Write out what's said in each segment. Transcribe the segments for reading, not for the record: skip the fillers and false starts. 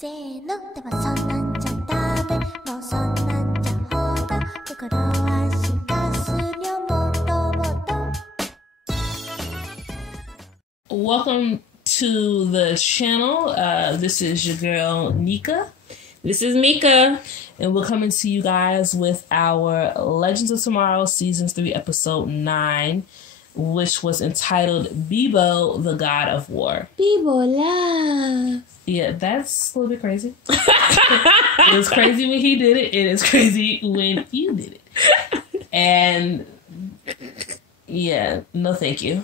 せーのでもそんなんじゃダメもうそんなんじゃほら心は進化するよもっともっと Welcome to the channel. This is your girl Nika. This is Mika. And we're coming to you guys with our Legends of Tomorrow Season 3 Episode 9, which was entitled Bebo, the God of War. Bebo. Yeah, that's a little bit crazy. It was crazy when he did it. It is crazy when you did it. And yeah, no thank you.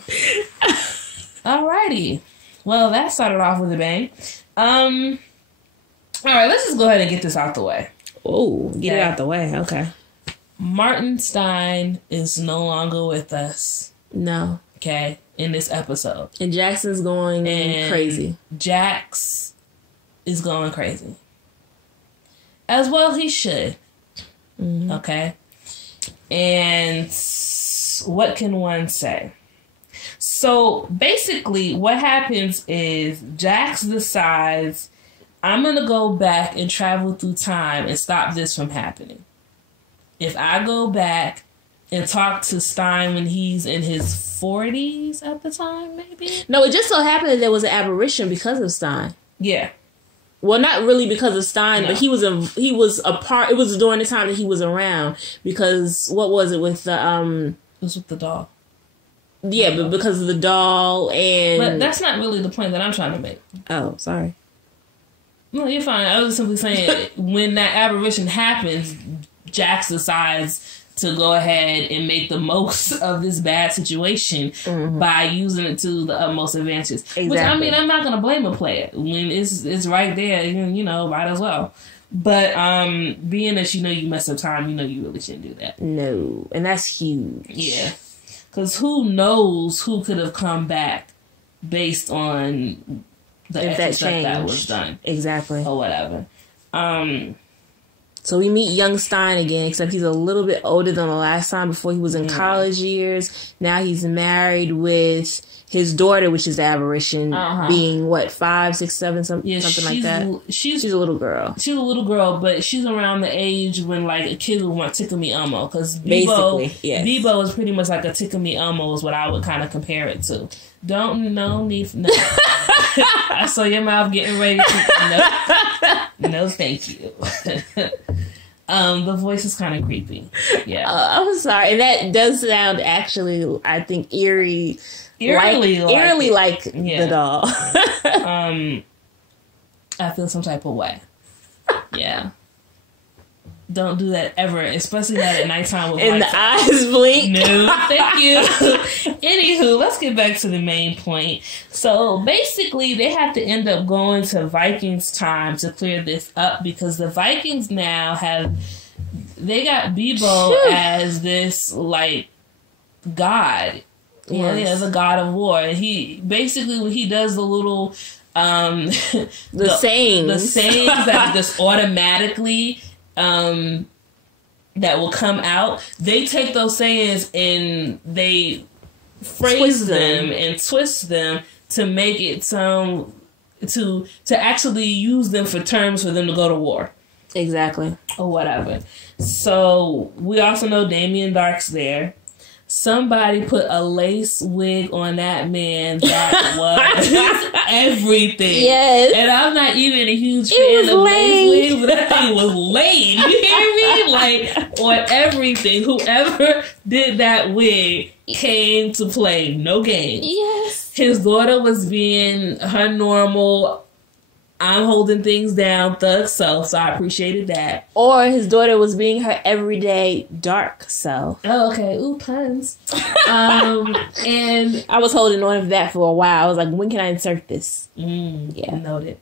Alrighty. Well, that started off with a bang. Alright, let's just go ahead and get this out the way. Oh, get it out the way. Okay. Martin Stein is no longer with us. No. Okay, in this episode. And Jackson's going crazy. Jax is going crazy. As well he should. Mm-hmm. Okay? And what can one say? So, basically, what happens is Jax decides, I'm going to go back and travel through time and stop this from happening. If I go back and talk to Stein when he's in his 40s at the time, maybe? No, it just so happened that there was an apparition because of Stein. Yeah. Well, not really because of Stein, No. but he was a part. It was during the time that he was around because what was it with the It was with the doll. Yeah, but because of the doll and. But that's not really the point that I'm trying to make. Oh, sorry. No, you're fine. I was simply saying when that apparition happens, Jax decides to go ahead and make the most of this bad situation by using it to the utmost advantage. Exactly. Which, I mean, I'm not going to blame a player. When it's right there, you know, might as well. But being that you know you messed up time, you know you really shouldn't do that. No. And that's huge. Yeah. Because who knows who could have come back based on the extra stuff that was done. Exactly. Or whatever. So we meet young Stein again, except he's a little bit older than the last time before he was in college years. Now he's married with his daughter, which is the apparition, being, 5, 6, 7, something like that. She's a little girl. She's a little girl, but she's around the age when, like, a kid would want Tickle Me Elmo. Because Bebo is pretty much like a Tickle Me Elmo is what I would kind of compare it to. No. I saw your mouth getting ready to... No, thank you. The voice is kind of creepy. Yeah. I'm sorry. And that does sound actually, I think, eerily like the doll. I feel some type of way. Yeah. Don't do that ever, especially not at nighttime with and lights the eyes blink. No, thank you. Anywho, let's get back to the main point. So basically, they have to end up going to Vikings time to clear this up because the Vikings now they got Bebo as this like god. Yeah, the god of war. And he basically when he does the little the sayings that just automatically that will come out, they take those sayings and they phrase them and twist them to make it sound to actually use them for terms for them to go to war. Exactly. Or whatever. So we also know Damien Dark's there. Somebody put a lace wig on that man that was everything. Yes. And I'm not even a huge fan of lace wigs, but that thing was lame. You hear me? Like, on everything. Whoever did that wig came to play. No game. Yes. His daughter was being her normal, I'm holding things down thug self, so I appreciated that. Or his daughter was being her everyday dark self. Oh, okay. Ooh, puns. And I was holding on to that for a while. I was like, when can I insert this? Yeah. Noted.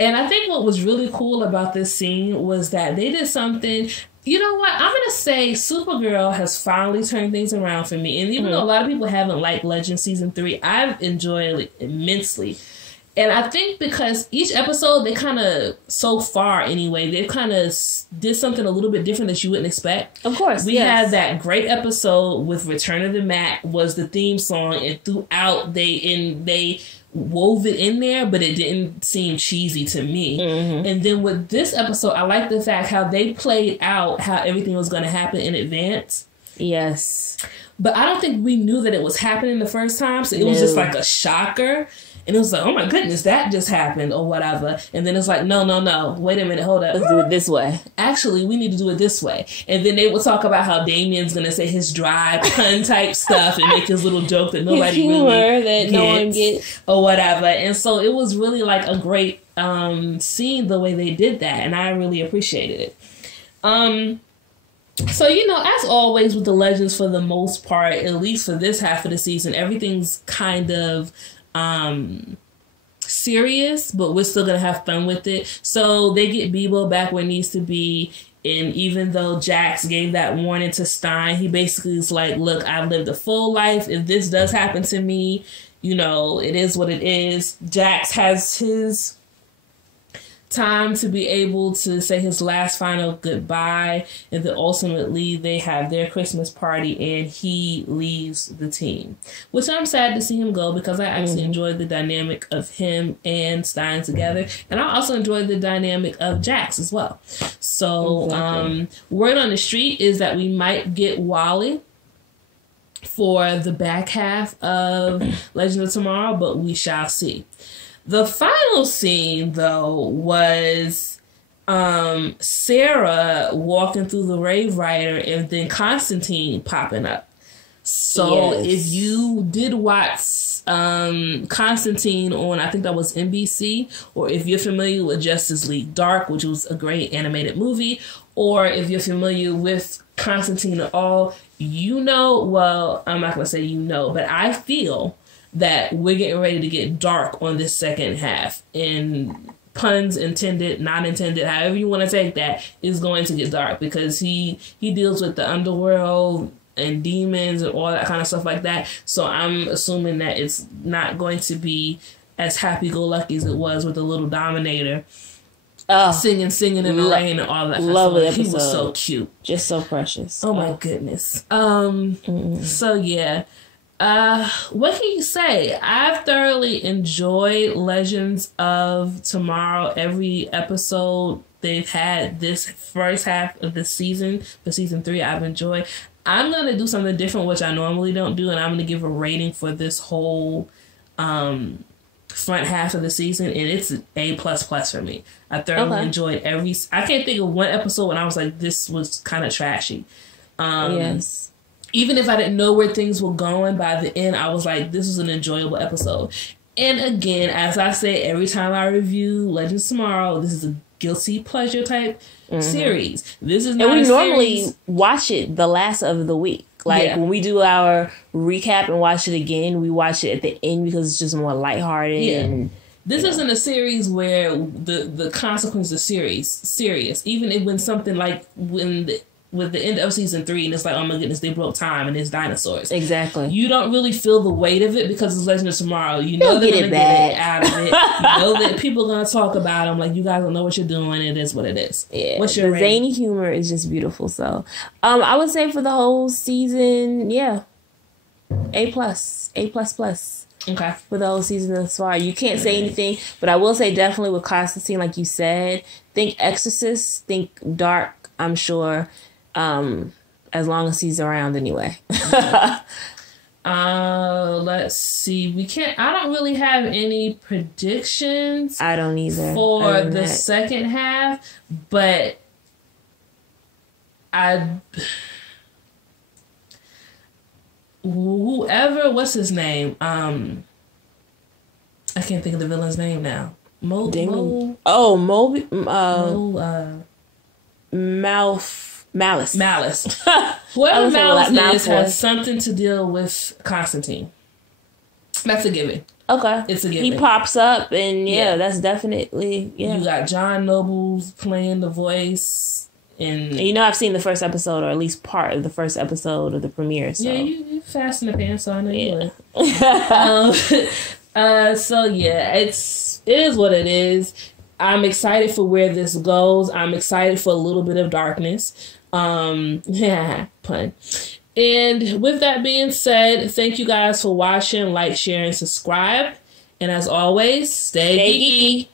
And I think what was really cool about this scene was that they did something... You know what? I'm going to say Supergirl has finally turned things around for me. And even though a lot of people haven't liked Legends Season 3, I've enjoyed it immensely. And I think because each episode, they kind of, so far anyway, they kind of did something a little bit different that you wouldn't expect. Of course, we had that great episode with Return of the Mac was the theme song, and throughout they wove it in there, but it didn't seem cheesy to me. And then with this episode, I like the fact how they played out how everything was going to happen in advance. Yes. But I don't think we knew that it was happening the first time, so it was just like a shocker. And it was like, oh my goodness, that just happened or whatever. And then it's like, no. Wait a minute, hold up. Let's do it this way. Actually, we need to do it this way. And then they would talk about how Damien's going to say his dry pun type stuff and make his little joke that nobody really that no one gets. Or whatever. And so it was really like a great scene the way they did that. And I really appreciated it. So, as always with the Legends, for the most part, at least for this half of the season, everything's kind of serious, but we're still gonna have fun with it. So they get Bebo back where it needs to be, and even though Jax gave that warning to Stein, he basically is like, look, I've lived a full life. If this does happen to me, it is what it is. Jax has his time to be able to say his last final goodbye, and then ultimately they have their Christmas party and he leaves the team, which I'm sad to see him go, because I actually enjoyed the dynamic of him and Stein together, and I also enjoyed the dynamic of Jax as well. So word on the street is that we might get Wally for the back half of Legend of Tomorrow, but we shall see. The final scene, though, was Sarah walking through the Rave Rider and then Constantine popping up. So if you did watch Constantine on, I think that was NBC, or if you're familiar with Justice League Dark, which was a great animated movie, or if you're familiar with Constantine at all, well, I'm not going to say but I feel that we're getting ready to get dark on this second half, and puns intended, not intended, however you want to take that, is going to get dark, because he deals with the underworld and demons and all that kind of stuff like that. So I'm assuming that it's not going to be as happy-go-lucky as it was with the little Dominator singing in the rain and all that. Lovely episode. He was so cute, just so precious. Oh my goodness. So yeah. What can you say? I've thoroughly enjoyed Legends of Tomorrow. Every episode they've had this first half of the season, for season 3, I've enjoyed. I'm going to do something different, which I normally don't do, and I'm going to give a rating for this whole front half of the season, and it's an A++ for me. I thoroughly enjoyed I can't think of one episode when I was like, this was kind of trashy. Yes. Even if I didn't know where things were going, by the end, I was like, this was an enjoyable episode. And again, as I say every time I review Legends Tomorrow, this is a guilty pleasure type series. This is not and we a normally series. Watch it the last of the week. Like when we do our recap and watch it again, we watch it at the end because it's just more lighthearted. Yeah. And this isn't a series where the consequences are serious. Even when something like with the end of season 3, and it's like, oh my goodness, they broke time and there's dinosaurs. Exactly. You don't really feel the weight of it because it's Legend of Tomorrow. You know they're going to get it out of it. You know that people are going to talk about them. Like, you guys don't know what you're doing. It is what it is. Yeah. What's your rating? Zany humor is just beautiful. So, I would say for the whole season, A+. A++. Okay. For the whole season thus far. You can't say anything, but I will say definitely with Constantine, like you said, think Exorcist, think Dark, I'm sure. As long as he's around anyway. Let's see. I don't really have any predictions. I don't either. For the second half, but whoever, what's his name? I can't think of the villain's name now. Malice. Whoever Malice is has something to deal with Constantine. That's a given. Okay. It's a given. He pops up, and that's definitely, You got John Nobles playing the voice. And I've seen the first episode, or at least part of the first episode of the premiere. So. Yeah, you fast in the pants, so I know you would. So it is what it is. I'm excited for where this goes. I'm excited for a little bit of darkness. Pun. And with that being said, thank you guys for watching. Like, share, and subscribe. And as always, stay geeky.